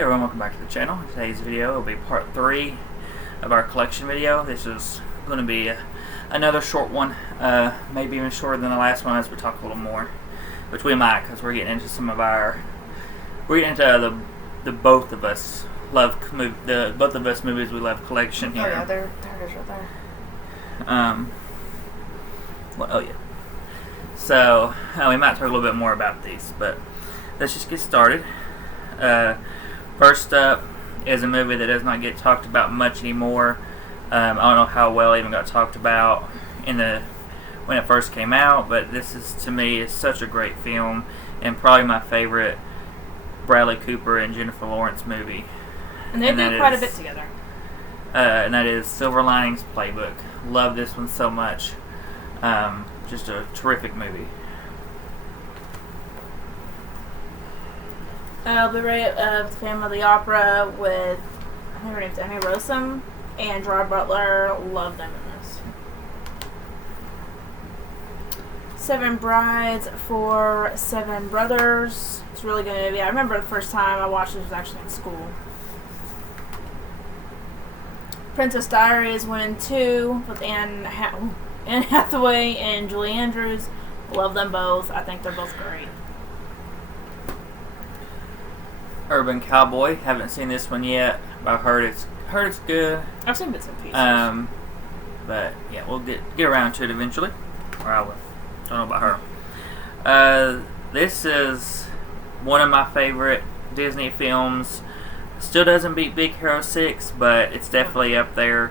Hey everyone, welcome back to the channel. Today's video will be part 3 of our collection video. This is going to be another short one, maybe even shorter than the last one as we talk a little more. Which we might, because we're getting into the both of us movies we love collection here. Oh yeah, there it is right there. Oh yeah. So, we might talk a little bit more about these, but let's just get started. First up is a movie that does not get talked about much anymore. I don't know how well it even got talked about when it first came out, but this is, to me, is such a great film and probably my favorite Bradley Cooper and Jennifer Lawrence movie. And they do quite a bit together. And that is Silver Linings Playbook. Love this one so much. Just a terrific movie. Blu-ray of Phantom of the Opera with, I think her name's Annie Rossum and Gerard Butler. Love them in this. Seven Brides for Seven Brothers. It's a really good movie. I remember the first time I watched it was actually in school. Princess Diaries 1 and 2 with Anne Hathaway and Julie Andrews. Love them both. I think they're both great. Urban Cowboy. Haven't seen this one yet, but I've heard it's good. I've seen bits and pieces. But yeah, we'll get around to it eventually. Or I will. Don't know about her. This is one of my favorite Disney films. Still doesn't beat Big Hero 6, but it's definitely up there.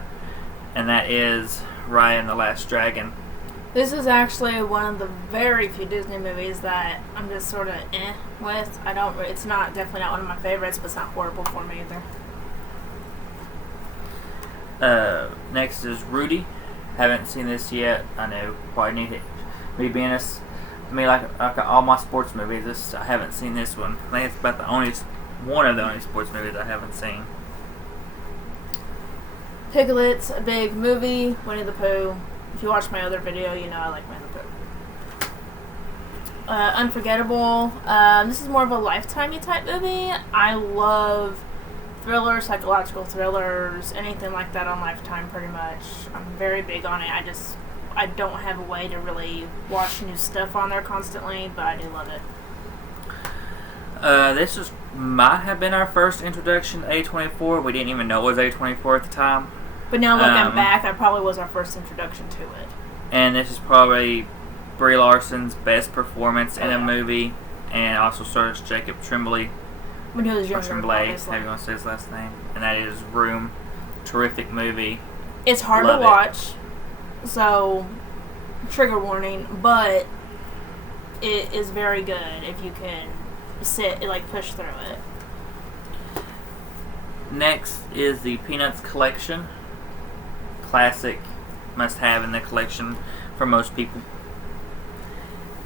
And that is Raya and the Last Dragon. This is actually one of the very few Disney movies that I'm just sort of with. It's definitely not one of my favorites, but it's not horrible for me either. Next is Rudy. Haven't seen this yet. I know, probably need it. Like all my sports movies, I haven't seen this one. I think it's about one of the only sports movies I haven't seen. Piglet's a big movie. Winnie the Pooh. If you watch my other video, you know I like Winnie the Pooh. Unforgettable. This is more of a Lifetime-y type movie. I love thrillers, psychological thrillers, anything like that on Lifetime pretty much. I'm very big on it. I don't have a way to really watch new stuff on there constantly, but I do love it. This might have been our first introduction to A24. We didn't even know it was A24 at the time. But now looking back, that probably was our first introduction to it. And this is probably Brie Larson's best performance in a movie, and also stars Jacob Tremblay. When he was younger, Tremblay, how you want to say his last name? And that is Room. Terrific movie. It's hard to watch, so trigger warning, but it is very good if you can push through it. Next is the Peanuts collection. Classic, must have in the collection for most people.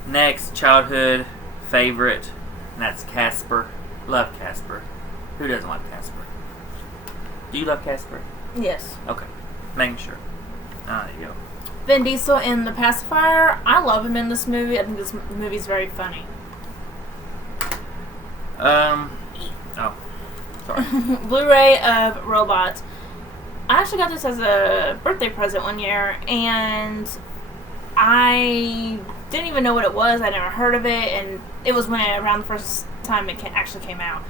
Next, childhood favorite, and that's Casper. Love Casper. Who doesn't like Casper? Do you love Casper? Yes. Okay, making sure. There you go. Vin Diesel in The Pacifier. I love him in this movie. I think this movie's very funny. Oh, sorry. Blu-ray of Robots. I actually got this as a birthday present one year, and I didn't even know what it was. I never heard of it, and it was around the first time it actually came out.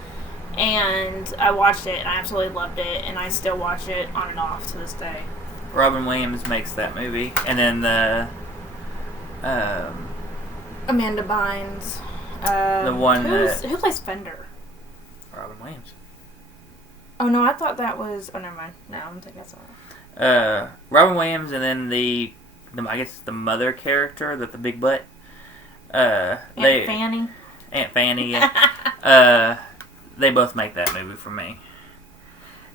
And I watched it, and I absolutely loved it, and I still watch it on and off to this day. Robin Williams makes that movie, and then the Amanda Bynes. The one who plays Fender? Robin Williams. Oh no, I thought that was. Oh, never mind. No, I'm thinking that's all. Robin Williams, and then the I guess the mother character, the big butt. Aunt Fanny. Aunt Fanny. Yeah. They both make that movie for me.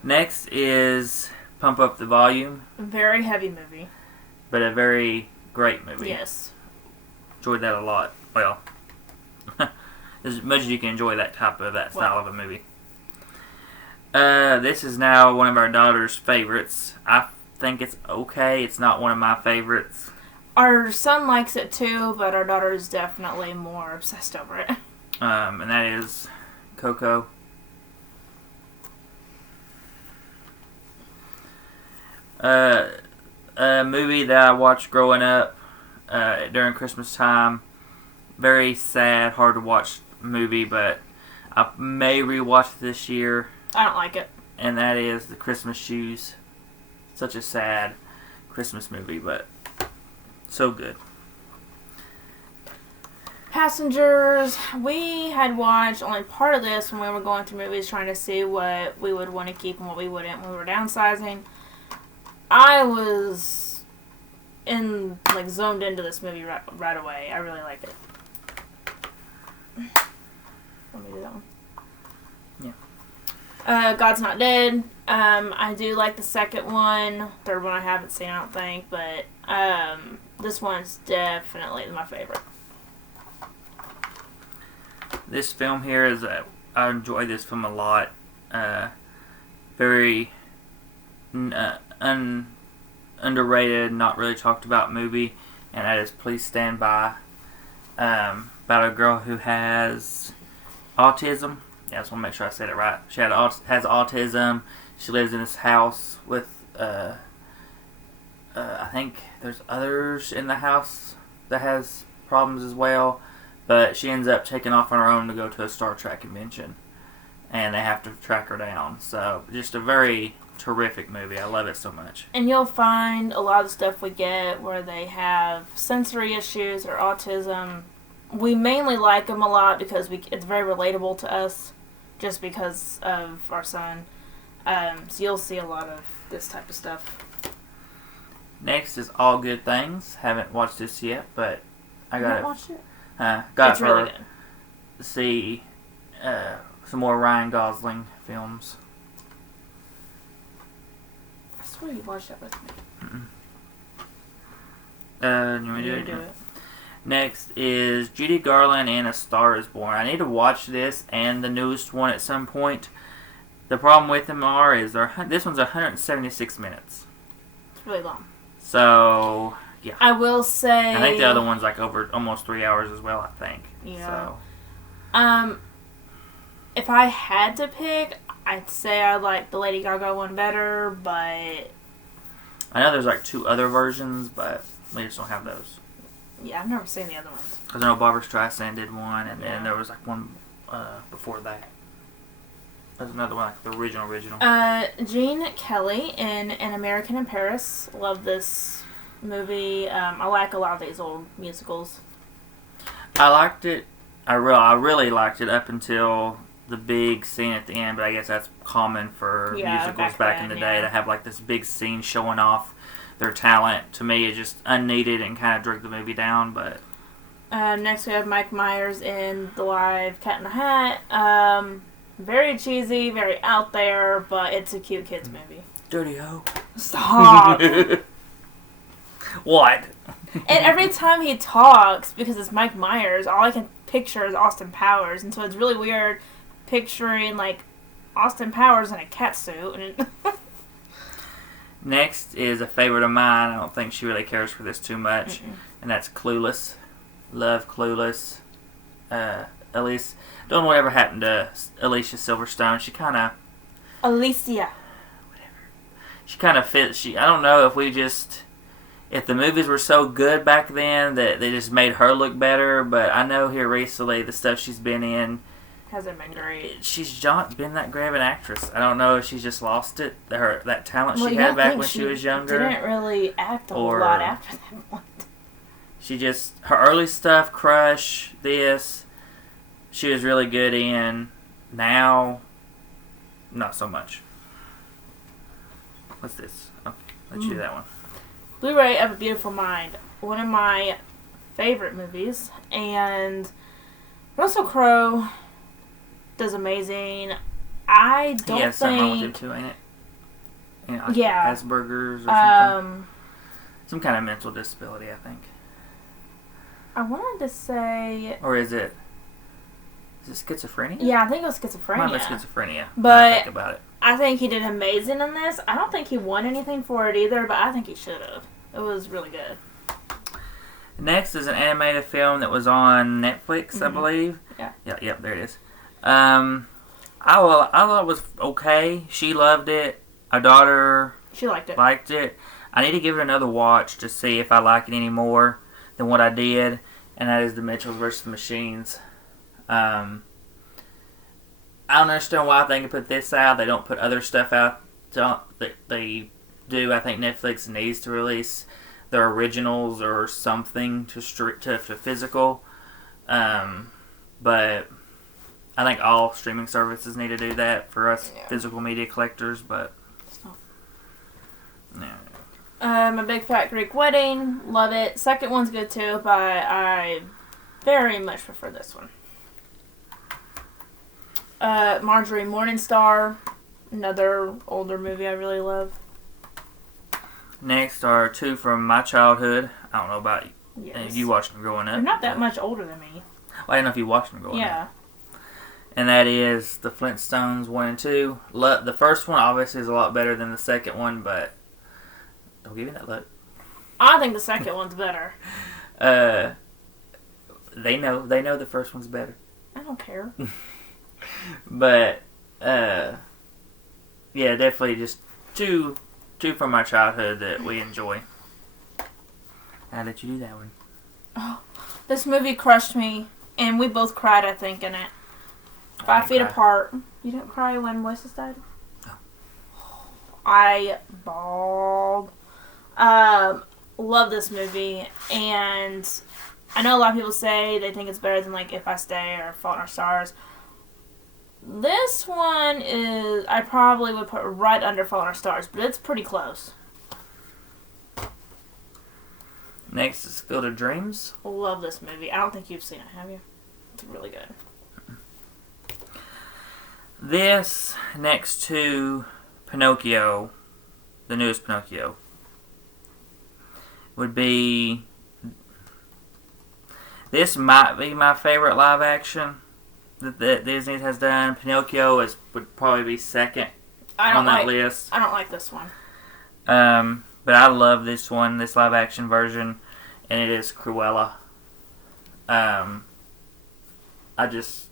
Next is Pump Up the Volume. Very heavy movie, but a very great movie. Yes. Enjoyed that a lot. Well, as much as you can enjoy that style of a movie. This is now one of our daughter's favorites. I think it's okay. It's not one of my favorites. Our son likes it too, but our daughter is definitely more obsessed over it. And that is Coco. A movie that I watched growing up during Christmas time. Very sad, hard to watch movie, but I may rewatch it this year. I don't like it. And that is The Christmas Shoes. Such a sad Christmas movie, but so good. Passengers. We had watched only part of this when we were going through movies trying to see what we would want to keep and what we wouldn't when we were downsizing. I was zoned into this movie right away. I really liked it. Let me do that one. Yeah. God's Not Dead. I do like the second one. Third one I haven't seen, I don't think, but this one's definitely my favorite. This film here is I enjoy this film a lot. Very underrated, not really talked about movie, and that is Please Stand By. About a girl who has autism. Yeah, I just want to make sure I said it right. She has autism. She lives in this house with, I think there's others in the house that has problems as well. But she ends up taking off on her own to go to a Star Trek convention. And they have to track her down. So, just a very terrific movie. I love it so much. And you'll find a lot of the stuff we get where they have sensory issues or autism. We mainly like them a lot because it's very relatable to us, just because of our son. So you'll see a lot of this type of stuff. Next is All Good Things. Haven't watched this yet, but I got it. Watched it? Got it's really good. To see some more Ryan Gosling films. I swear you watched that with me. You want me to do it? Next is Judy, Garland, and A Star Is Born. I need to watch this and the newest one at some point. The problem with them is this one's 176 minutes. It's really long. So, yeah. I will say... I think the other one's like over almost 3 hours as well, I think. Yeah. So. If I had to pick, I'd say I like the Lady Gaga one better, but... I know there's like 2 other versions, but we just don't have those. Yeah, I've never seen the other ones. Because I know Barbra Streisand did one, and then there was like one before that. There's another one, like the original. Gene Kelly in An American in Paris. Love this movie. I like a lot of these old musicals. I liked it. I really liked it up until the big scene at the end, but I guess that's common for musicals back in the day to have like this big scene showing off their talent. To me, it's just unneeded and kind of drug the movie down. But next we have Mike Myers in The Live Cat in the Hat. Very cheesy, very out there, but it's a cute kids movie. Dirty hoe. Stop. What? And every time he talks, because it's Mike Myers, all I can picture is Austin Powers, and so it's really weird picturing like Austin Powers in a cat suit. And next is a favorite of mine. I don't think she really cares for this too much, and that's Clueless. Love Clueless. Elise, don't know whatever happened to Alicia Silverstone. She kind of... Alicia. Whatever. She kind of fits... I don't know if we just... If the movies were so good back then that they just made her look better, but I know here recently the stuff she's been in... Hasn't been great. She's not been that great of an actress. I don't know if she's just lost it, that talent she had back when she was younger. She didn't really act a whole lot after that point. She just... Her early stuff, Crush, this... She was really good in. Now, not so much. What's this? Okay, let's do that one. Blu-ray of A Beautiful Mind. One of my favorite movies. And Russell Crowe does amazing. I don't think... He has something wrong with him too, ain't it? You know, like Asperger's or something. Some kind of mental disability, I think. I wanted to say... Or is it... Is it schizophrenia? Yeah, I think it was schizophrenia. Might be schizophrenia. But think about it. I think he did amazing in this. I don't think he won anything for it either, but I think he should have. It was really good. Next is an animated film that was on Netflix, I believe. Yeah. Yep, there it is. I thought it was okay. She loved it. Our daughter... She liked it. Liked it. I need to give it another watch to see if I like it any more than what I did, and that is The Mitchells vs. the Machines. I don't understand why they can put this out. They don't put other stuff out. They do. I think Netflix needs to release their originals or something to physical. But I think all streaming services need to do that for us physical media collectors. But no. A Big Fat Greek Wedding. Love it. Second one's good too, but I very much prefer this one. Marjorie Morningstar. Another older movie I really love. Next are two from my childhood. I don't know about you. Yes. You watched them growing up. They're not that much older than me. Well, I didn't know if you watched them growing up. Yeah. And that is The Flintstones 1 and 2. The first one obviously is a lot better than the second one, but don't give me that look. I think the second one's better. They know the first one's better. I don't care. But yeah, definitely just two from my childhood that we enjoy. How did you do that one? Oh, this movie crushed me, and we both cried, I think, in it. 5 Feet Apart. You didn't cry when Moises died? No. I bawled. Love this movie, and I know a lot of people say they think it's better than like If I Stay or Fault in Our Stars. This one is, I probably would put right under Fault in Our Stars, but it's pretty close. Next is Field of Dreams. Love this movie. I don't think you've seen it, have you? It's really good. This next to Pinocchio, the newest Pinocchio, would be. This might be my favorite live action that Disney has done. Pinocchio would probably be second on that list. I don't like this one. But I love this one, this live action version, and it is Cruella. I just.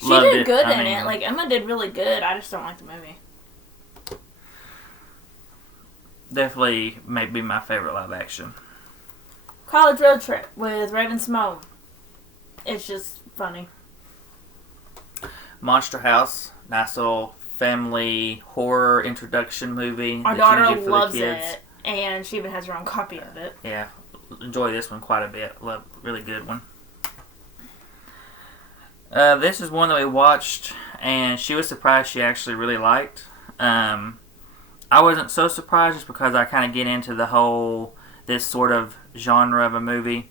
She did good in it. Like, Emma did really good. I just don't like the movie. Definitely may be my favorite live action. College Road Trip with Raven-Symoné. It's just funny. Monster House. Nice little family horror introduction movie. Our daughter loves it. And she even has her own copy of it. Yeah. Enjoy this one quite a bit. Really good one. This is one that we watched, and she was surprised she actually really liked. I wasn't so surprised just because I kind of get into this sort of genre of a movie.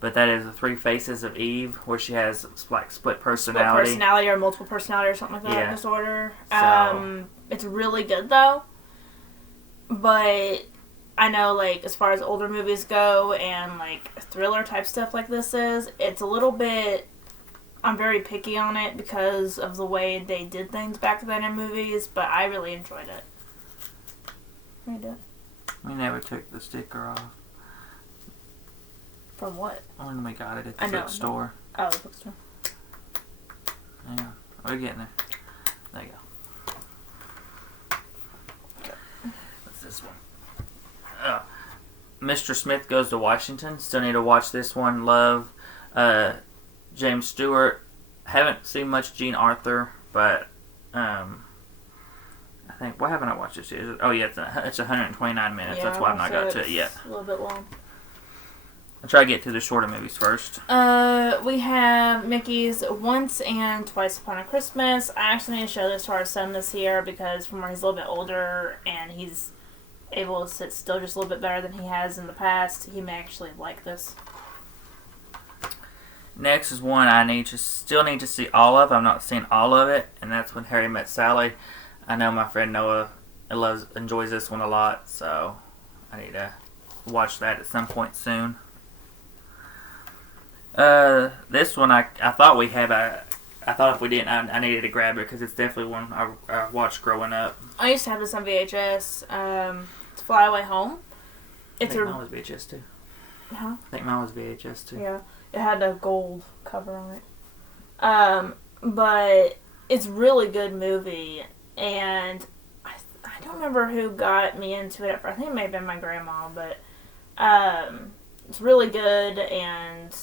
But that is The Three Faces of Eve, where she has like split personality. Split personality or multiple personality or something like that disorder. So, it's really good though. But I know, like, as far as older movies go and like thriller type stuff like this is, it's a little bit. I'm very picky on it because of the way they did things back then in movies, but I really enjoyed it. What are you doing? We never took the sticker off. From what? When we got it at the bookstore. Oh, the bookstore. Yeah, we're getting there. There you go. Okay. What's this one? Mr. Smith Goes to Washington. Still need to watch this one. Love James Stewart. Haven't seen much Jean Arthur, but I think, why haven't I watched this yet? Oh yeah, it's 129 minutes. Yeah, That's why I've not got to it yet. A little bit long. I'll try to get through the shorter movies first. We have Mickey's Once and Twice Upon a Christmas. I actually need to show this to our son this year because from where he's a little bit older and he's able to sit still just a little bit better than he has in the past, he may actually like this. Next is one I still need to see all of. I've not seen all of it, and that's When Harry Met Sally. I know my friend Noah enjoys this one a lot, so I need to watch that at some point soon. This one I thought we had. I thought if we didn't, I needed to grab it because it's definitely one I watched growing up. I used to have this on VHS. It's Fly Away Home. I think mine was VHS too. Huh? I think mine was VHS too. Yeah, it had a gold cover on it. But it's a really good movie, and I I don't remember who got me into it. I think it may have been my grandma, but it's really good and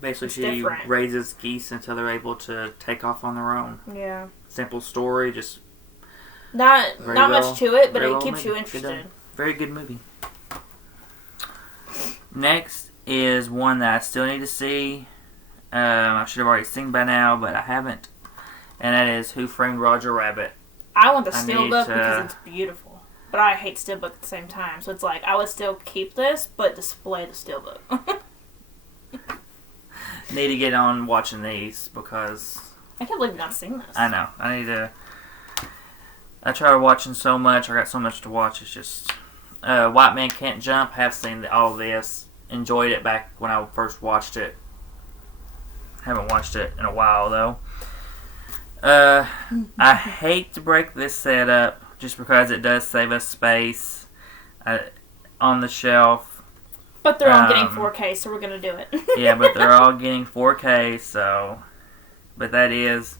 basically it's she different. raises geese until they're able to take off on their own. Yeah. Simple story, just not much to it, but it keeps you interested. Very good movie. Next is one that I still need to see. I should have already seen by now, but I haven't. And that is Who Framed Roger Rabbit. I want the steelbook because it's beautiful. But I hate steelbook at the same time. So it's like, I would still keep this, but display the steelbook. Need to get on watching these because... I can't believe you've not seen this. I know. I need to... I tried watching so much. I got so much to watch. It's just... White Man Can't Jump. Have seen all this. Enjoyed it back when I first watched it. Haven't watched it in a while, though. I hate to break this setup just because it does save us space on the shelf. But they're all getting 4K, so we're going to do it. Yeah, but they're all getting 4K, so... But that is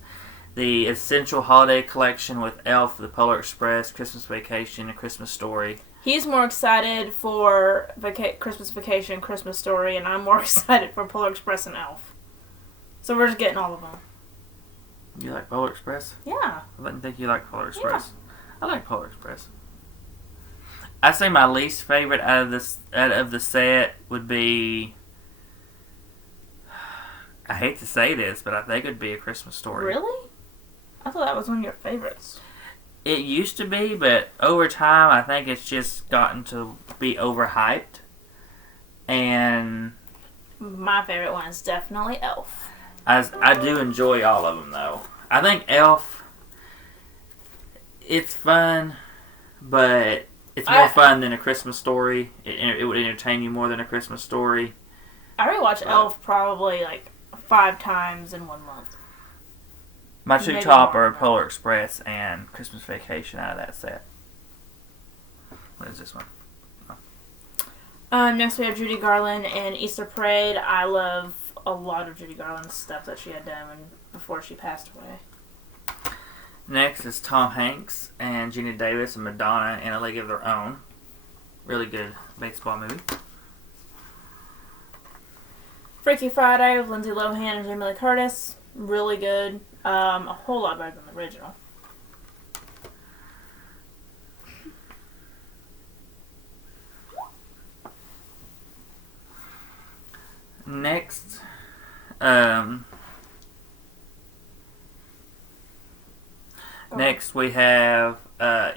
the Essential Holiday Collection with Elf, The Polar Express, Christmas Vacation, and Christmas Story. He's more excited for Christmas Vacation, Christmas Story, and I'm more excited for Polar Express and Elf. So we're just getting all of them. You like Polar Express? Yeah. I didn't think you liked Polar Express. Yeah. I like Polar Express. I'd say my least favorite out of the set would be... I hate to say this, but I think it would be A Christmas Story. Really? I thought that was one of your favorites. It used to be, but over time, I think it's just gotten to be overhyped. And... My favorite one is definitely Elf. I do enjoy all of them, though. I think Elf, it's fun, but it's more fun than A Christmas Story. It would entertain you more than A Christmas Story. I rewatched Elf probably like 5 times in 1 month. My two top are Polar Express and Christmas Vacation out of that set. What is this one? Next we have Judy Garland and Easter Parade. I love a lot of Judy Garland's stuff that she had done before she passed away. Next is Tom Hanks and Gina Davis and Madonna in A League of Their Own. Really good baseball movie. Freaky Friday with Lindsay Lohan and Jamie Lee Curtis. Really good. A whole lot better than the original. Next, next we have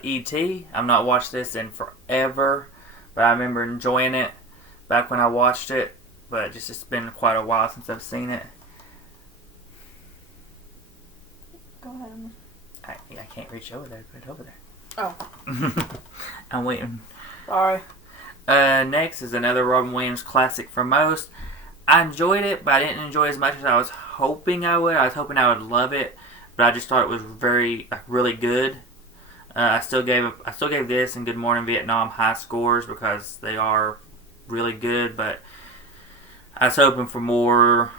E.T. I've not watched this in forever, but I remember enjoying it back when I watched it. But it's been quite a while since I've seen it. Go ahead. I can't reach over there. Put it over there. Oh. I'm waiting. Sorry. Next is another Robin Williams classic for most. I enjoyed it, but I didn't enjoy it as much as I was hoping I would. I was hoping I would love it, but I just thought it was really good. I still gave this and Good Morning Vietnam high scores because they are really good, but I was hoping for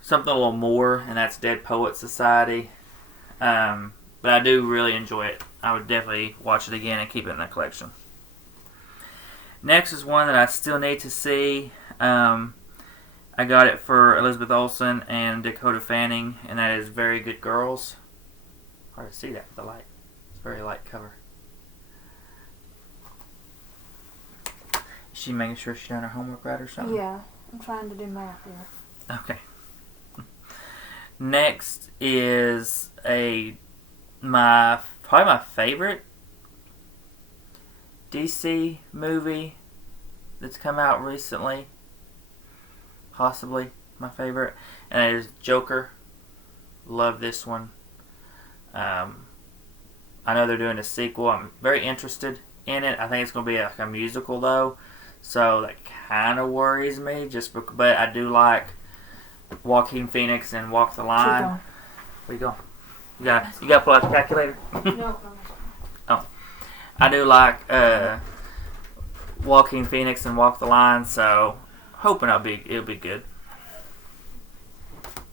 something a little more, and that's Dead Poets Society. But I do really enjoy it. I would definitely watch it again and keep it in the collection. Next is one that I still need to see. I got it for Elizabeth Olsen and Dakota Fanning, and that is Very Good Girls. Hard to see that with the light. It's a very light cover. Is she making sure she's done her homework right or something? Yeah, I'm trying to do math here. Okay. Next is probably my favorite DC movie that's come out recently. Possibly my favorite. And it is Joker. Love this one. I know they're doing a sequel. I'm very interested in it. I think it's going to be like a musical though. So that kind of worries me. But I do like Joaquin Phoenix and Walk the Line. Where you going? You got to pull out the calculator? No. Oh. I do like Joaquin Phoenix and Walk the Line, so hoping it'll be good.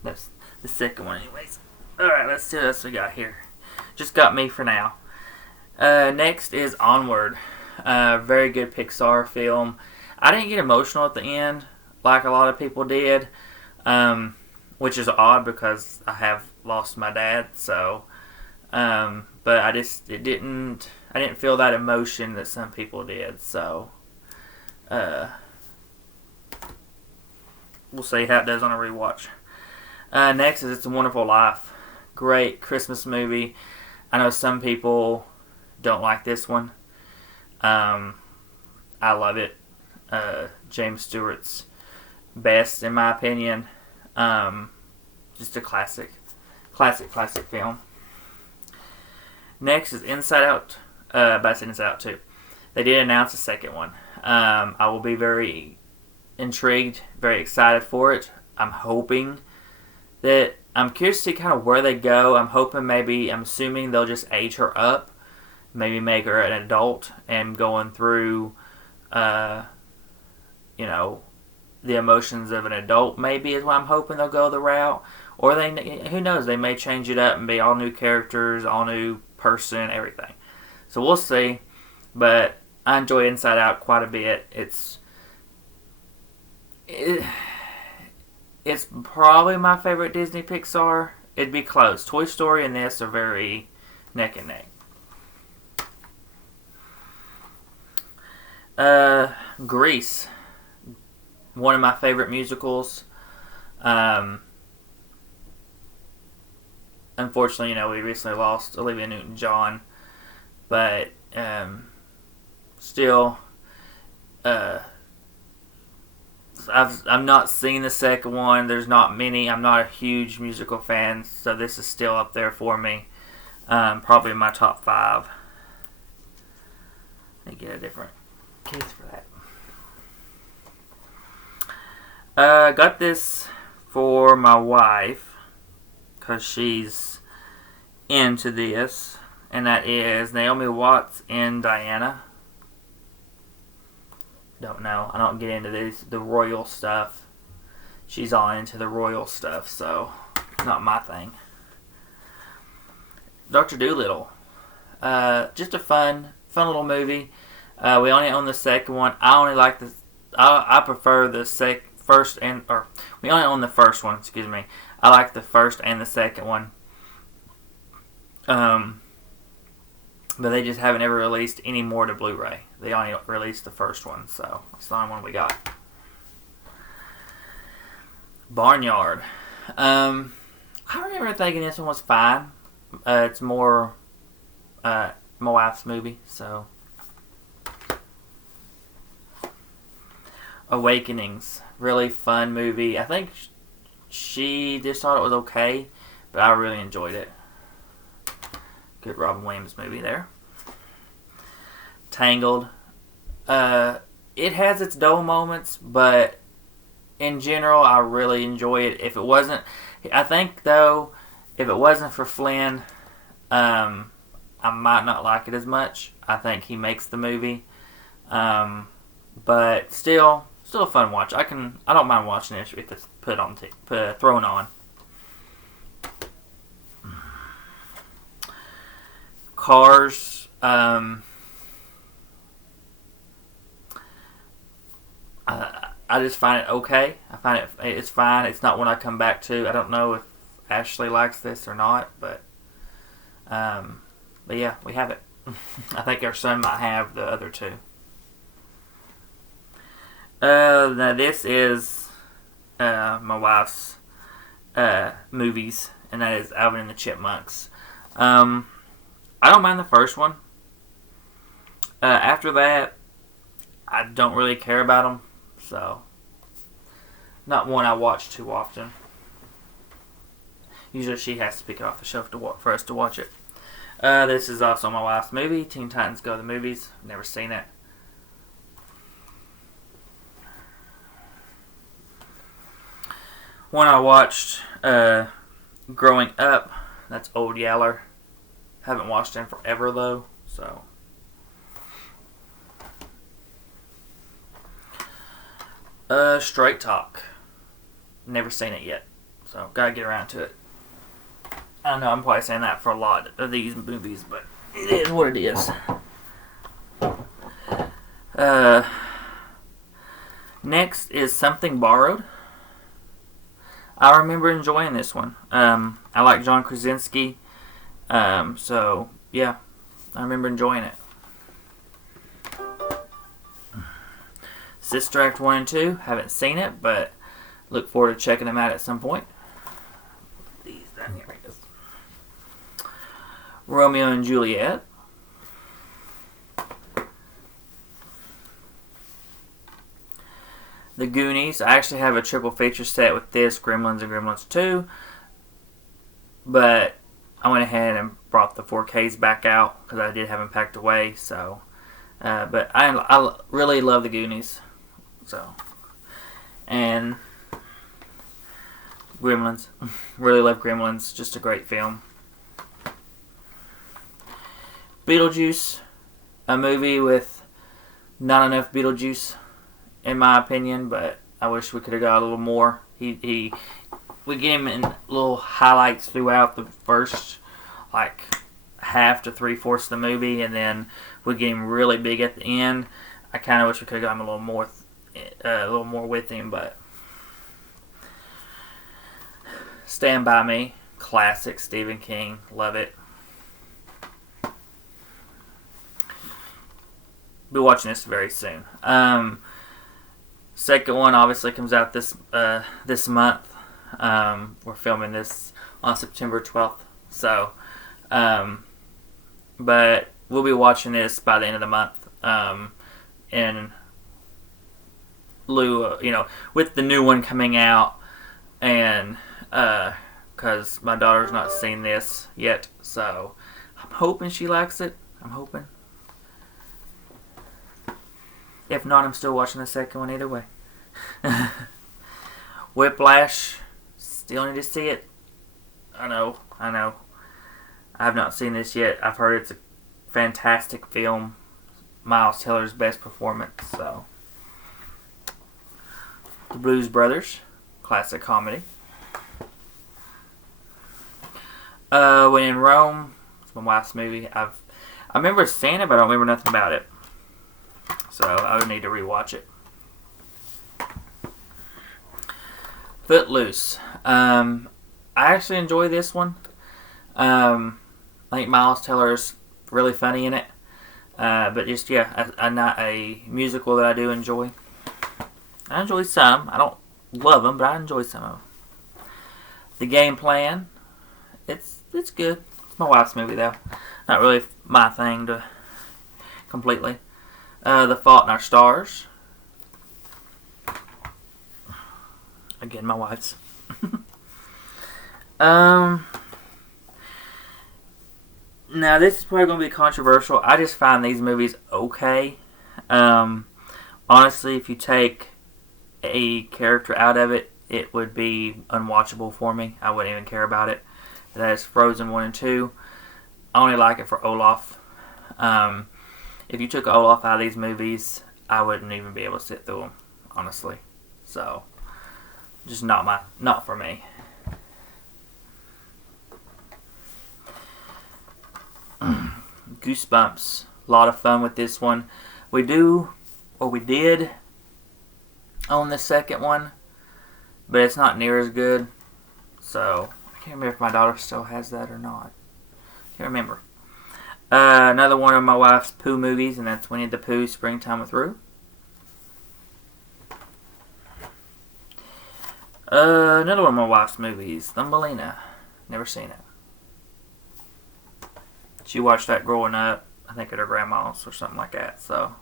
That's the second one anyways. Alright, let's see what else we got here. Just got me for now. Next is Onward. Very good Pixar film. I didn't get emotional at the end like a lot of people did, which is odd because I have lost my dad. So, but I didn't feel that emotion that some people did. So, we'll see how it does on a rewatch. Next is It's a Wonderful Life. Great Christmas movie. I know some people don't like this one. I love it. James Stewart's best in my opinion. Just a classic film. Next is Inside Out. About Inside Out 2. They did announce a second one. I will be very intrigued, very excited for it. I'm curious to see kind of where they go. I'm assuming they'll just age her up, maybe make her an adult and going through, the emotions of an adult. Maybe is what I'm hoping they'll go the route. Or who knows? They may change it up and be all new characters, all new person, everything. So we'll see. But I enjoy Inside Out quite a bit. It's probably my favorite Disney Pixar. It'd be close. Toy Story and this are very neck and neck. Grease. One of my favorite musicals. Unfortunately, we recently lost Olivia Newton-John. But still, I've not seen the second one. There's not many. I'm not a huge musical fan, so this is still up there for me. Probably in my top 5. Let me get a different case for that. Got this for my wife because she's into this, and that is Naomi Watts and Diana. Don't know. I don't get into the royal stuff. She's all into the royal stuff, so not my thing. Dr. Dolittle. Just a fun little movie. We only own the second one. I only like I prefer the we only own the first one. Excuse me. I like the first and the second one. But they just haven't ever released any more to Blu-ray. They only released the first one, so that's the only one we got. Barnyard. I remember thinking this one was fine. It's more my wife's movie, so. Awakenings. Really fun movie. I think she just thought it was okay, but I really enjoyed it. Good Robin Williams movie there. Tangled. It has its dull moments, but in general, I really enjoy it. If it wasn't for Flynn, I might not like it as much. I think he makes the movie, but still a fun watch. I don't mind watching it if it's thrown on. Cars. I just find it okay. I find it's fine. It's not one I come back to. I don't know if Ashley likes this or not, but yeah, we have it. I think our son might have the other two. Now this is my wife's movies, and that is Alvin and the Chipmunks. I don't mind the first one. After that, I don't really care about them, so not one I watch too often. Usually she has to pick it off the shelf for us to watch it. This is also my wife's movie, Teen Titans Go to the Movies. Never seen it. One I watched growing up, that's Old Yeller. Haven't watched him forever though, so. Straight Talk. Never seen it yet, so gotta get around to it. I know I'm probably saying that for a lot of these movies, but It is what it is. Next is Something Borrowed. I remember enjoying this one. I like John Krasinski. So, yeah. I remember enjoying it. Sister Act 1 and 2. Haven't seen it, but look forward to checking them out at some point. These down here. Romeo and Juliet. The Goonies. I actually have a triple feature set with this, Gremlins and Gremlins 2. But I went ahead and brought the 4Ks back out because I did have them packed away. So, but I really love the Goonies. So, and Gremlins. Really love Gremlins. Just a great film. Beetlejuice. A movie with not enough Beetlejuice, in my opinion, but I wish we could have got a little more. We get him in little highlights throughout the first, like, half to 3/4 of the movie, and then we get him really big at the end. I kind of wish we could have got him a little more with him, but Stand By Me, classic Stephen King, love it. Be watching this very soon. Second one obviously comes out this month. We're filming this on September 12th. So, but we'll be watching this by the end of the month. In lieu, with the new one coming out, and because my daughter's not seen this yet, so I'm hoping she likes it. I'm hoping. If not, I'm still watching the second one either way. Whiplash. Still need to see it. I know. I have not seen this yet. I've heard it's a fantastic film. Miles Teller's best performance. So, The Blues Brothers. Classic comedy. When in Rome. It's my wife's movie. I remember seeing it, but I don't remember nothing about it. So I would need to rewatch it. Footloose. I actually enjoy this one. I think Miles Teller's really funny in it. But just, not a musical that I do enjoy. I enjoy some. I don't love them, but I enjoy some of them. The Game Plan. It's good. It's my wife's movie, though. Not really my thing to completely. The Fault in Our Stars. Again, my wife's. Now, this is probably going to be controversial. I just find these movies okay. Honestly, if you take a character out of it, it would be unwatchable for me. I wouldn't even care about it. That is Frozen 1 and 2. I only like it for Olaf. If you took Olaf out of these movies, I wouldn't even be able to sit through them, honestly. So, just not for me. Goosebumps. A lot of fun with this one. We did own the second one, but it's not near as good. So, I can't remember if my daughter still has that or not. Can't remember. Another one of my wife's Pooh movies, and that's Winnie the Pooh, Springtime with Rue. Another one of my wife's movies, Thumbelina. Never seen it. She watched that growing up, I think at her grandma's or something like that, so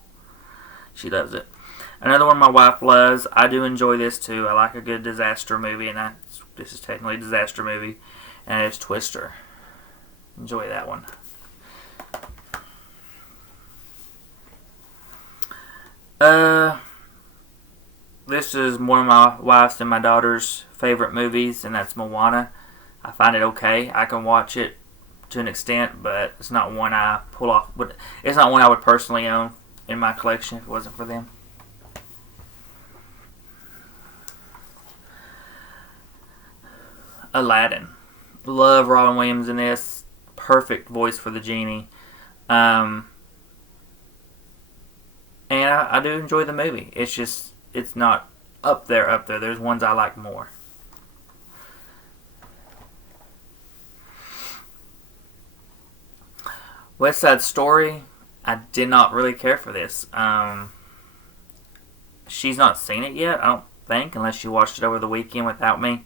she loves it. Another one my wife loves, I do enjoy this too. I like a good disaster movie, and this is technically a disaster movie, and it's Twister. Enjoy that one. This is one of my wife's and my daughter's favorite movies, and that's Moana. I find it okay. I can watch it to an extent, but it's not one I pull off. But it's not one I would personally own in my collection if it wasn't for them. Aladdin. Love Robin Williams in this. Perfect voice for the genie. And I do enjoy the movie. It's just, it's not up there. There's ones I like more. West Side Story, I did not really care for this. She's not seen it yet, I don't think, unless she watched it over the weekend without me.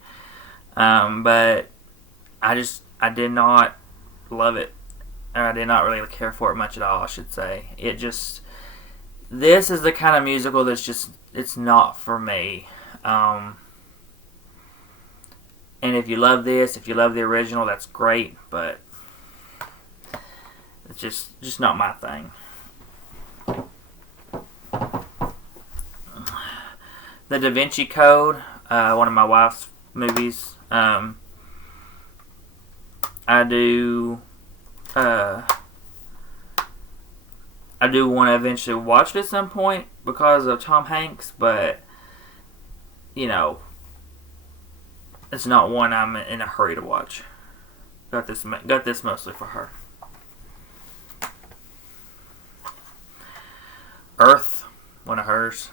But I did not love it. Or I did not really care for it much at all, I should say. This is the kind of musical that's just, it's not for me. And if you love this, if you love the original, that's great, but it's just not my thing. The Da Vinci Code, one of my wife's movies. I do want to eventually watch it at some point because of Tom Hanks, but it's not one I'm in a hurry to watch. Got this mostly for her. Earth, one of hers.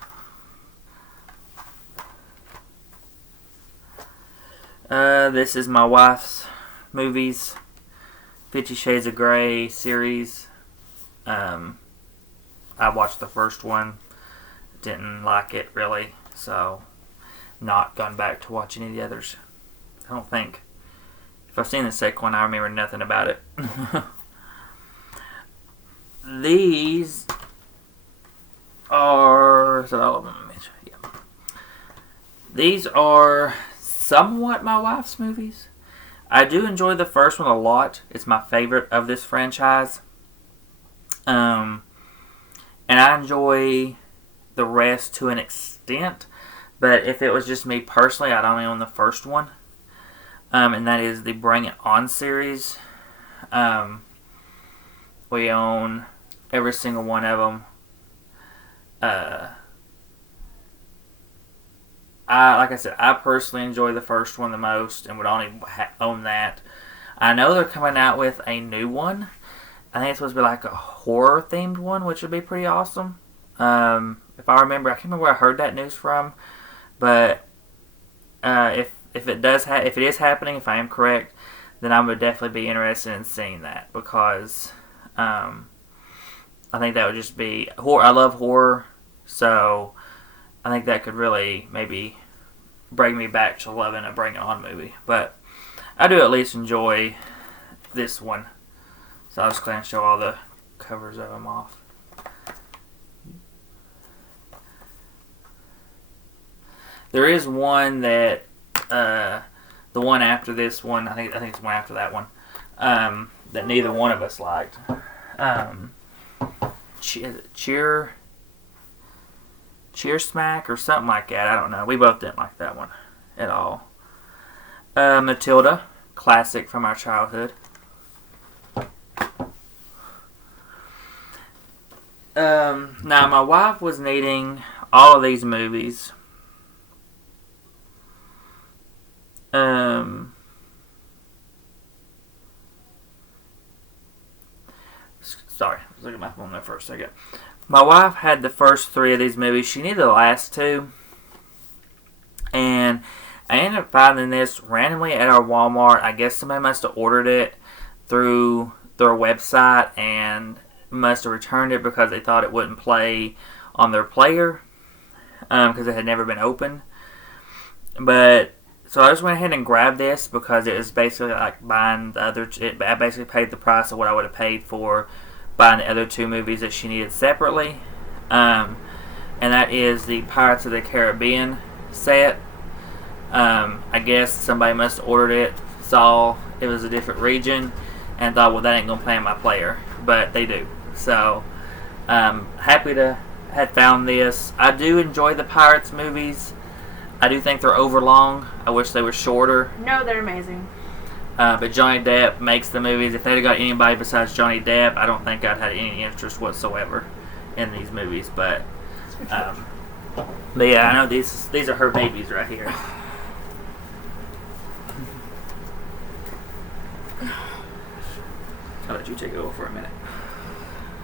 This is my wife's movies. 50 Shades of Grey series. I watched the first one. Didn't like it, really. So, not gone back to watch any of the others. I don't think. If I've seen the second one, I remember nothing about it. These are... Is that all of them? Yeah. These are somewhat my wife's movies. I do enjoy the first one a lot. It's my favorite of this franchise. And I enjoy the rest to an extent. But if it was just me personally, I'd only own the first one. And that is the Bring It On series. We own every single one of them. Like I said, I personally enjoy the first one the most and would only own that. I know they're coming out with a new one. I think it's supposed to be like a horror-themed one, which would be pretty awesome. If I remember, I can't remember where I heard that news from, but if it is happening, if I am correct, then I would definitely be interested in seeing that because I think that would just be horror. I love horror, so I think that could really maybe bring me back to loving a Bring It On movie. But I do at least enjoy this one. So I'll just go ahead and show all the covers of them off. There is one that, the one after this one, I think it's one after that one, that neither one of us liked. Cheer Smack or something like that. I don't know. We both didn't like that one at all. Matilda Classic from our childhood. Now my wife was needing all of these movies. Sorry, I was looking at my phone there for a second. My wife had the first 3 of these movies. She needed the last 2. And I ended up finding this randomly at our Walmart. I guess somebody must have ordered it through their website and must have returned it because they thought it wouldn't play on their player because it had never been opened. But so I just went ahead and grabbed this because it was basically like buying the other. I basically paid the price of what I would have paid for buying the other 2 movies that she needed separately. And that is the Pirates of the Caribbean set. I guess somebody must have ordered it, saw it was a different region, and thought, well, that ain't going to play on my player. But they do. So, happy to have found this. I do enjoy the Pirates movies. I do think they're overlong. I wish they were shorter. No, they're amazing. But Johnny Depp makes the movies. If they'd have got anybody besides Johnny Depp, I don't think I'd had any interest whatsoever in these movies. But yeah, I know these are her babies right here. I'll let you take it over for a minute.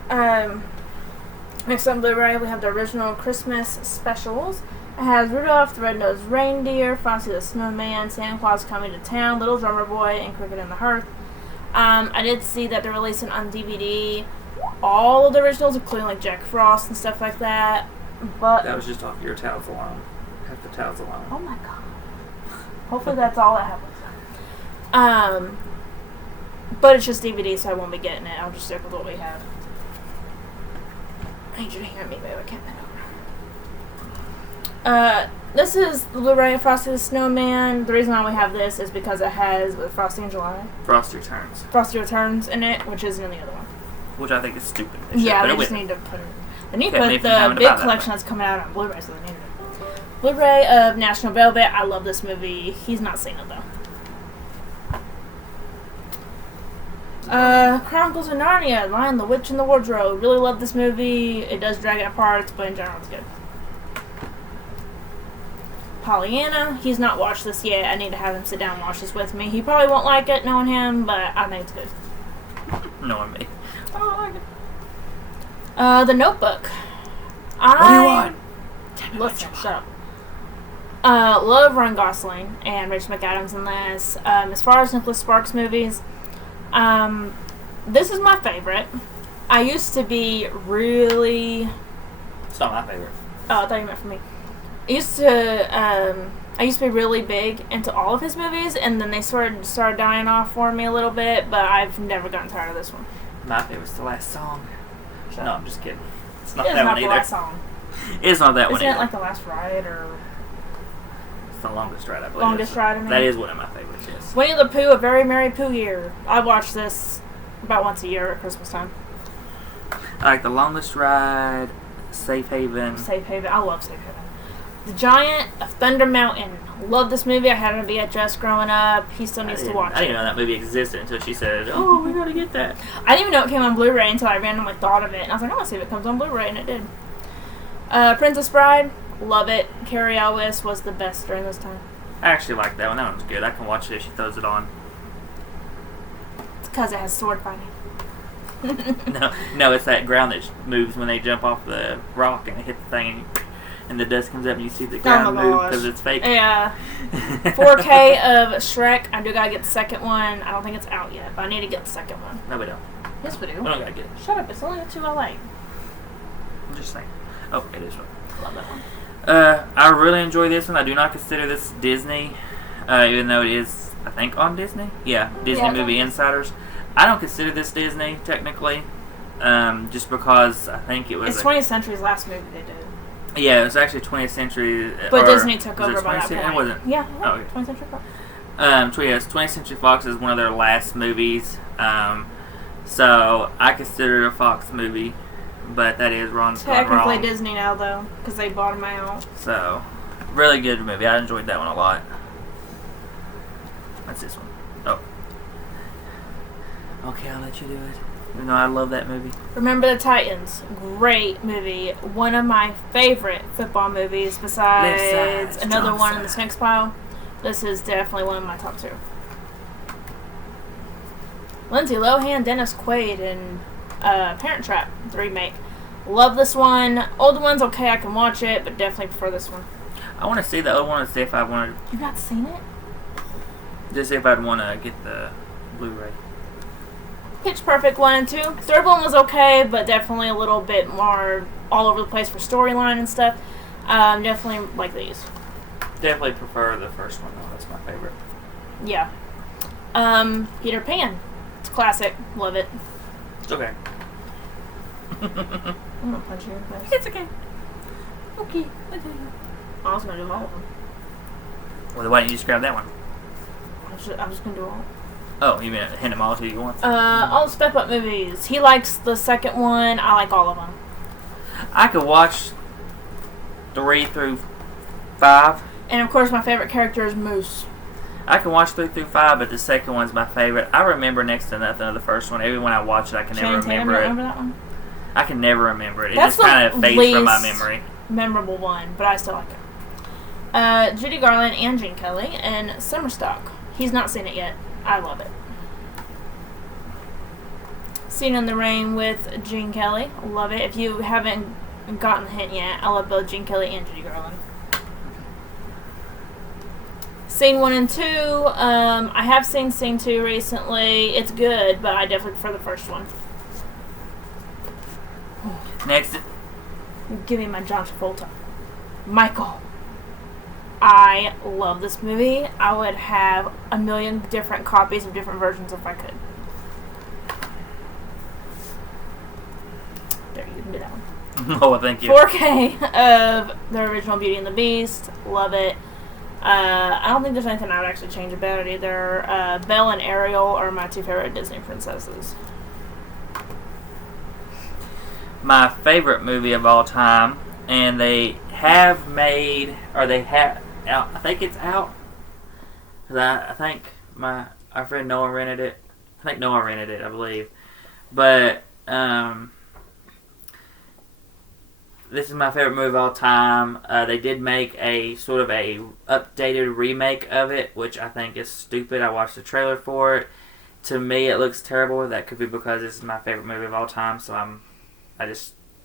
Next on Blu-ray, we have the original Christmas specials. It has Rudolph the Red-Nosed Reindeer, Frosty the Snowman, Santa Claus Coming to Town, Little Drummer Boy, and Cricket in the Hearth. I did see that they're releasing on DVD all of the originals, including like Jack Frost and stuff like that. But that was just off your towels alone. Half the towels alone. Oh my god. Hopefully that's all that happens. But it's just DVD, so I won't be getting it. I'll just stick with what we have. I need you to hear me, babe. I can't bend over. This is the Blu-ray of Frosty the Snowman. The reason why we have this is because it has with Frosty in July. Frosty Returns. Frosty Returns in it, which isn't in the other one. Which I think is stupid. They just need to put it. They need to put the big collection that's coming out on Blu-ray, so they need it. Blu-ray of National Velvet. I love this movie. He's not seen it though. Chronicles of Narnia, Lion, the Witch, and the Wardrobe. Really love this movie. It does drag it apart, but in general it's good. Pollyanna, he's not watched this yet. I need to have him sit down and watch this with me. He probably won't like it, knowing him, but I think it's good. Knowing me. I don't like it. The Notebook. What do you want? Listen, shut up. Love Ryan Gosling and Rachel McAdams in this. As far as Nicholas Sparks movies, this is my favorite. I used to be really... It's not my favorite. Oh, I thought you meant for me. I used to be really big into all of his movies, and then they started dying off for me a little bit, but I've never gotten tired of this one. My favorite's The Last Song. Shut no, up. I'm just kidding. It's not that one either. It's not the last song. It's not that one either. Isn't it like The Last Ride, or... It's The Longest Ride, I believe. Longest Ride, I mean. That is one of my favorites, yes. Winnie the Pooh, A Very Merry Pooh Year. I watch this about once a year at Christmas time. I like The Longest Ride, Safe Haven. Safe Haven. I love Safe Haven. The Giant of Thunder Mountain. Love this movie. I had it on VHS growing up. He still needs to watch it. I didn't know that movie existed until she said, oh, we gotta get that. I didn't even know it came on Blu-ray until I randomly thought of it. And I was like, I want to see if it comes on Blu-ray, and it did. Princess Bride. Love it. Carrie Elwes was the best during this time. I actually like that one. That one's good. I can watch it if she throws it on. It's because it has sword fighting. No, it's that ground that moves when they jump off the rock and they hit the thing, and the dust comes up and you see the ground move because it's fake. Yeah. 4K of Shrek. I do gotta get the second one. I don't think it's out yet, but I need to get the second one. No, we don't. Yes, we do. We don't gotta get it. Shut up. It's only 2 LA. I'm just saying. Oh, it is one. Love that one. I really enjoy this one. I do not consider this Disney, even though it is, I think, on Disney. Yeah, Disney Movie Insiders. I don't consider this Disney, technically, just because I think it was... It's 20th Century's last movie they did. Yeah, it was actually 20th Century... But Disney took over by that point. It wasn't? Yeah, oh, okay. 20th Century Fox. 20th Century Fox is one of their last movies, so I consider it a Fox movie, but that is wrong. Technically Disney now, though, because they bought them out. So, really good movie. I enjoyed that one a lot. That's this one. Oh. Okay, I'll let you do it. Even though I love that movie. Remember the Titans. Great movie. One of my favorite football movies besides another one in this next pile. This is definitely one of my top 2. Lindsay Lohan, Dennis Quaid, and Parent Trap, the remake. Love this one. Old one's okay, I can watch it, but definitely prefer this one. I want to see the old one and see if I want to... You've not seen it? Just see if I'd want to get the Blu-ray. Pitch Perfect 1 and 2. Third one was okay, but definitely a little bit more all over the place for storyline and stuff. Definitely like these. Definitely prefer the first one, though. That's my favorite. Yeah. Peter Pan. It's classic. Love it. It's okay. I'm gonna punch you in the face. It's okay. Okay. I was gonna do all of them. Well, then why didn't you just grab that one? I'm just gonna do all. Oh, you mean hand them all to you once? All the Step Up movies. He likes the second one. I like all of them. I could watch 3 through 5. And of course, my favorite character is Moose. I can watch 3 through 5, but the second one's my favorite. I remember next to nothing of the first one. Every when I watch it, I can never remember it. Remember that one? I can never remember it. It That's just kind of fades from my memory. Memorable one, but I still like it. Judy Garland and Gene Kelly and Summerstock. He's not seen it yet. I love it. Seen in the Rain with Gene Kelly. Love it. If you haven't gotten the hint yet, I love both Gene Kelly and Judy Garland. Scene 1 and 2. I have seen Scene 2 recently. It's good, but I definitely prefer the first one. Next. Give me my John Travolta. Michael. I love this movie. I would have a million different copies of different versions if I could. There, you can do that one. Oh, thank you. 4K of the original Beauty and the Beast. Love it. I don't think there's anything I would actually change about it either. Belle and Ariel are my two favorite Disney princesses. My favorite movie of all time, and they have made, or they have out, I think it's out. I think our friend Noah rented it. I think Noah rented it, I believe. But this is my favorite movie of all time. They did make a sort of a updated remake of it, which I think is stupid. I watched the trailer for it. To me, it looks terrible. That could be because this is my favorite movie of all time, so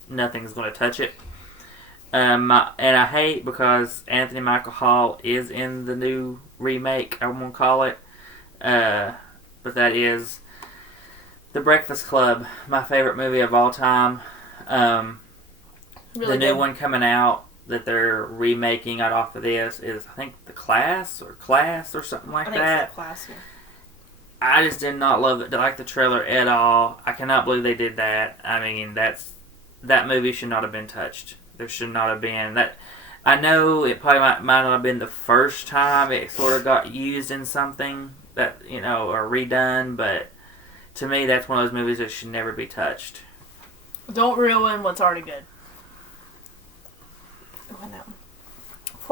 nothing's going to touch it. And I hate because Anthony Michael Hall is in the new remake, I'm going to call it. But that is The Breakfast Club, my favorite movie of all time. Really the new good. one coming out that they're remaking out off of this is, I think, Class or something like that. I think it's Class, yeah. I just did not like the trailer at all. I cannot believe they did that. I mean, that movie should not have been touched. There should not have been that. I know it probably might not have been the first time it sort of got used in something that, or redone, but to me, that's one of those movies that should never be touched. Don't ruin what's already good. Oh, that one.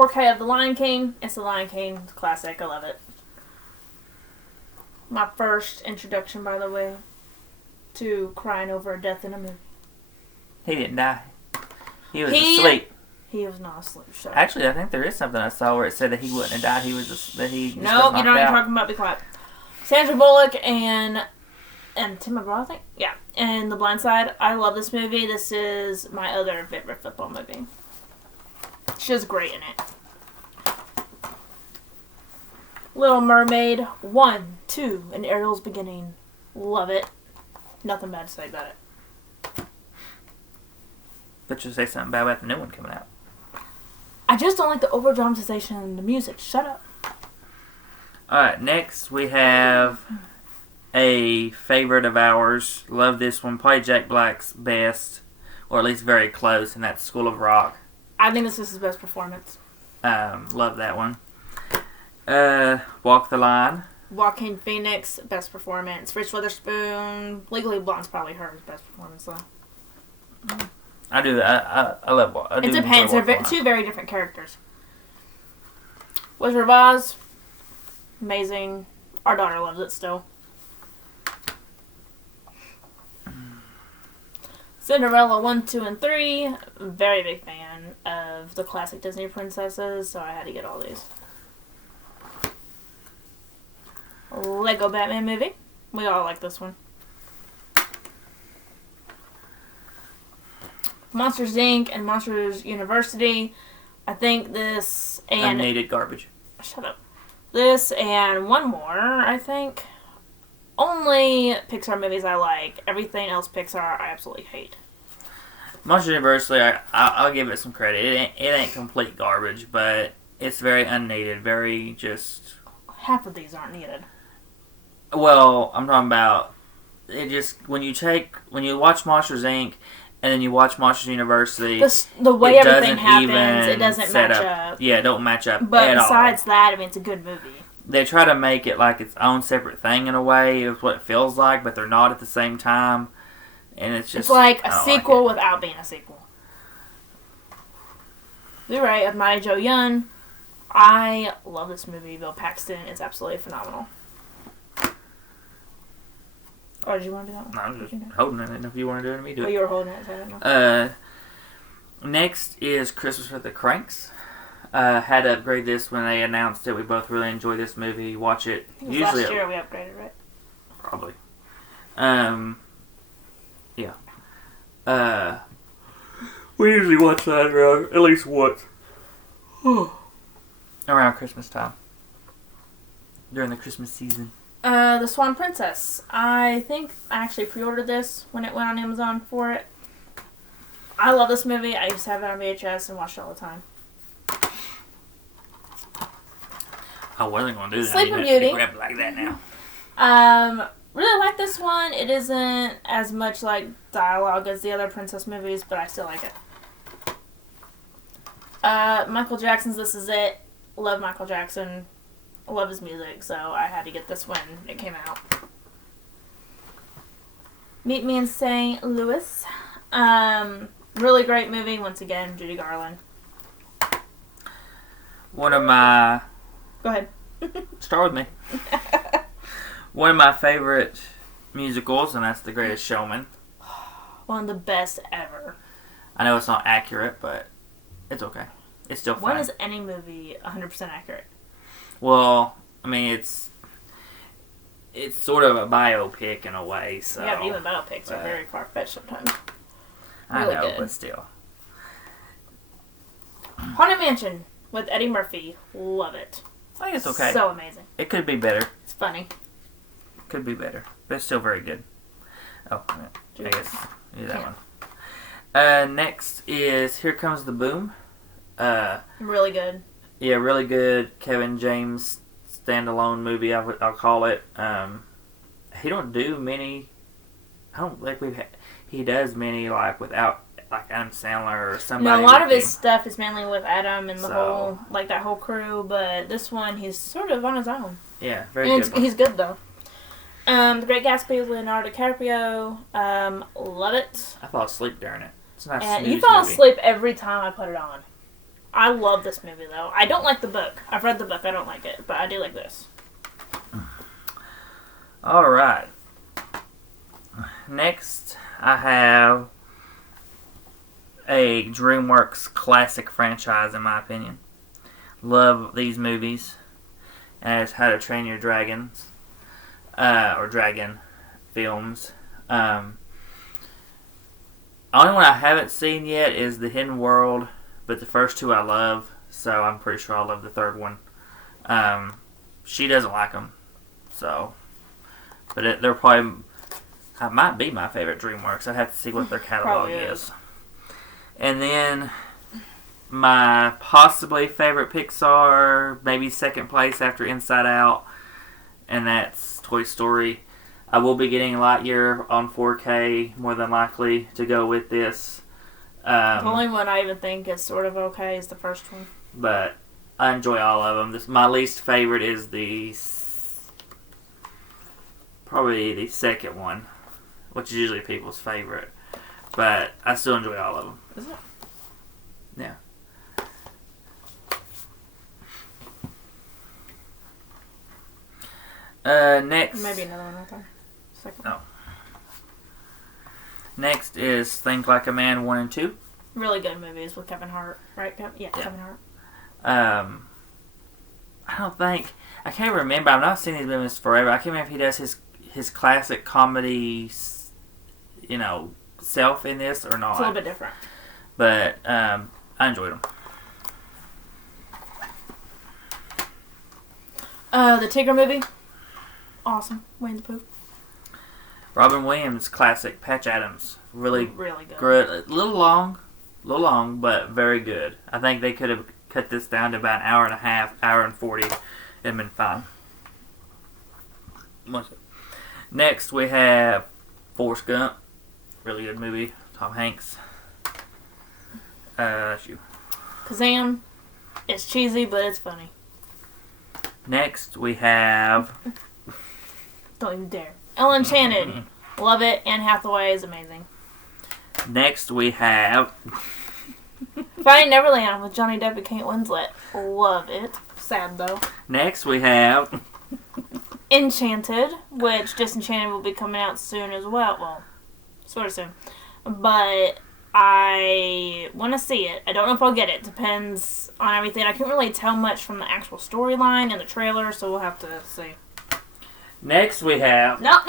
4K of The Lion King. It's The Lion King. It's a classic. I love it. My first introduction, by the way, to crying over a death in a movie. He didn't die. He was asleep. He was not asleep. Sorry. Actually, I think there is something I saw where it said that he wouldn't have died. Nope, you know what you're talking about. Be quiet. Sandra Bullock and Tim McGraw, I think. Yeah. And The Blind Side. I love this movie. This is my other favorite football movie. She was great in it. Little Mermaid 1, 2, and Ariel's Beginning. Love it. Nothing bad to say about it. But you'll say something bad about the new one coming out. I just don't like the over-dramatization and the music. Shut up. Alright, next we have a favorite of ours. Love this one. Probably Jack Black's best, or at least very close, and that's School of Rock. I think this is his best performance. Love that one. Walk the Line. Joaquin Phoenix, best performance. Reese Witherspoon, Legally Blonde's probably her best performance, though. I do. I love Walk. It depends. They're two very different characters. Wizard of Oz, amazing. Our daughter loves it still. Cinderella 1, 2, and 3. Very big fan of the classic Disney princesses, so I had to get all these. Lego Batman movie. We all like this one. Monsters Inc. and Monsters University. I think this and... Unneeded garbage. Shut up. This and one more, I think. Only Pixar movies I like. Everything else Pixar I absolutely hate. Monsters University, I'll give it some credit. It ain't complete garbage, but it's very unneeded. Very just... Half of these aren't needed. Well, I'm talking about... It just... When you watch Monsters Inc., and then you watch Monsters University... The way everything happens, it doesn't match up. Yeah, it don't match up but at all. But besides that, I mean, it's a good movie. They try to make it like its own separate thing in a way, of what it feels like, but they're not at the same time. And it's just... It's like a sequel without being a sequel. Blu-ray of Mighty Joe Young. I love this movie. Bill Paxton is absolutely phenomenal. Or did you want to do that one? No, I'm just holding it. And if you want to do it, me do it. Oh, you were holding it, so I don't know. Next is Christmas with the Cranks. Had to upgrade this when they announced it. We both really enjoy this movie. Watch it. I think it was last year we upgraded, right? Probably. We usually watch that around at least once. Around Christmas time. During the Christmas season. The Swan Princess. I think I actually pre-ordered this when it went on Amazon for it. I love this movie. I used to have it on VHS and watched it all the time. I wasn't going to do that. Sleeping Beauty. Grab it like that now. Really like this one. It isn't as much like dialogue as the other princess movies, but I still like it. Michael Jackson's This Is It. Love Michael Jackson. Love his music, so I had to get this when it came out. Meet Me in St. Louis. Really great movie. Once again, Judy Garland. One of my... Go ahead. Start with me. One of my favorite musicals, and that's The Greatest Showman. One of the best ever. I know it's not accurate, but it's okay. It's still fun. When is any movie 100% accurate? Well, I mean, it's sort of a biopic in a way, so... Yeah, but even biopics are very far-fetched sometimes. I Really know, good. but still. Haunted Mansion with Eddie Murphy. Love it. I think it's okay. So amazing. It could be better. It's funny. Could be better, but it's still very good. Oh, I guess do that one. Next is Here Comes the Boom. Really good. Yeah, really good Kevin James standalone movie. I'll call it. He don't do many. I don't think he does many like without like Adam Sandler or somebody. No, a lot of his stuff is mainly with Adam and that whole crew. But this one, he's sort of on his own. Yeah, very good. He's good though. The Great Gatsby with Leonardo DiCaprio. Love it. I fall asleep during it. It's a nice And snooze you fall movie. asleep every time I put it on. I love this movie though. I don't like the book. I've read the book. I don't like it, but I do like this. All right. Next, I have a DreamWorks classic franchise, in my opinion. Love these movies. And it's How to Train Your Dragons. Or Dragon films. Only one I haven't seen yet is The Hidden World, but the first two I love, so I'm pretty sure I'll love the third one. She doesn't like them, so... But they're probably... It might be my favorite DreamWorks. I'd have to see what their catalog is. And then my possibly favorite Pixar, maybe second place after Inside Out, and that's Toy Story. I will be getting Lightyear on 4K, more than likely, to go with this. The only one I even think is sort of okay is the first one. But I enjoy all of them. My least favorite is probably the second one, which is usually people's favorite. But I still enjoy all of them. Is it? Yeah. Next. Maybe another one right there. Second. Oh. Next is Think Like a Man 1 and 2. Really good movies with Kevin Hart, right? Yeah, Kevin Hart. I don't think... I can't remember. I've not seen these movies forever. I can't remember if he does his classic comedy, self in this or not. It's a little bit different. But I enjoyed them. The Tigger movie. Awesome. Winnie the Pooh. Robin Williams classic Patch Adams. Really good. Good. A little long, but very good. I think they could have cut this down to about an hour and a half, hour and 40. It'd have been fine. Next we have Forrest Gump. Really good movie. Tom Hanks. That's you. Kazam. It's cheesy, but it's funny. Next we have... Don't even dare. Ella Enchanted. Love it. Anne Hathaway is amazing. Next we have... Finding Neverland with Johnny Depp and Kate Winslet. Love it. Sad though. Next we have... Enchanted, which Disenchanted will be coming out soon as well. Well, sort of soon. But I want to see it. I don't know if I'll get it. Depends on everything. I can't really tell much from the actual storyline and the trailer, so we'll have to see. Next we have... No.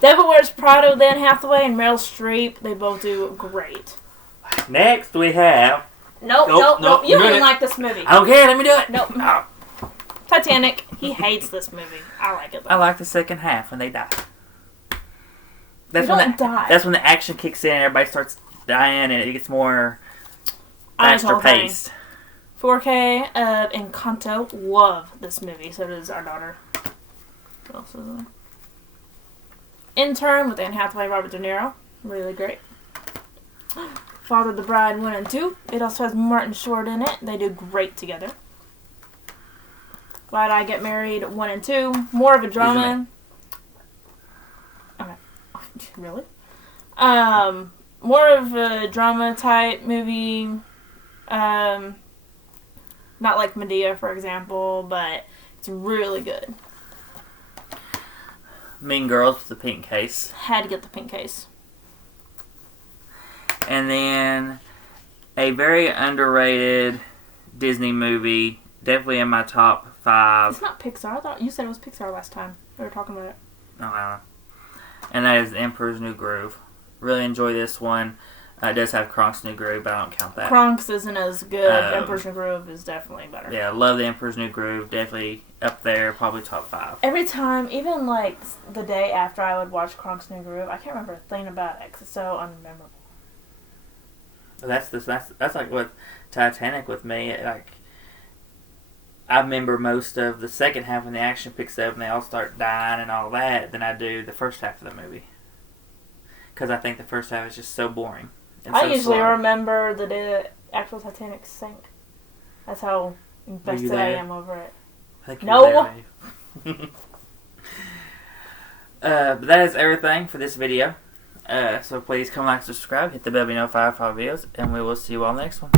Devil Wears Prada with Anne Hathaway and Meryl Streep. They both do great. Next we have... Nope. You didn't like this movie. I don't care. Let me do it. Nope. Oh. Titanic. He hates this movie. I like it though. I like the second half when they die. They don't die. That's when the action kicks in and everybody starts dying and it gets more faster paced. 4K of Encanto. Love this movie. So does our daughter. What else is there? Intern with Anne Hathaway, Robert De Niro. Really great. Father of the Bride 1 and 2. It also has Martin Short in it. They do great together. Why'd I Get Married 1 and 2. More of a drama. Okay. Really? More of a drama type movie. Not like Medea, for example, but it's really good. Mean Girls with the pink case. Had to get the pink case. And then a very underrated Disney movie, definitely in my top 5. It's not Pixar. I thought you said it was Pixar last time. We were talking about it. No, I don't know. And that is Emperor's New Groove. Really enjoy this one. It does have Kronk's New Groove, but I don't count that. Kronk's isn't as good. Emperor's New Groove is definitely better. Yeah, love the Emperor's New Groove. Definitely up there, probably top 5. Every time, even like the day after I would watch Kronk's New Groove, I can't remember a thing about it because it's so unmemorable. That's like with Titanic with me. Like, I remember most of the second half when the action picks up and they all start dying and all that than I do the first half of the movie. Because I think the first half is just so boring. I usually remember the day the actual Titanic sank. That's how invested I am over it. I think no. But that is everything for this video. So please come like, subscribe, hit the bell notified for our videos, and we will see you all next one.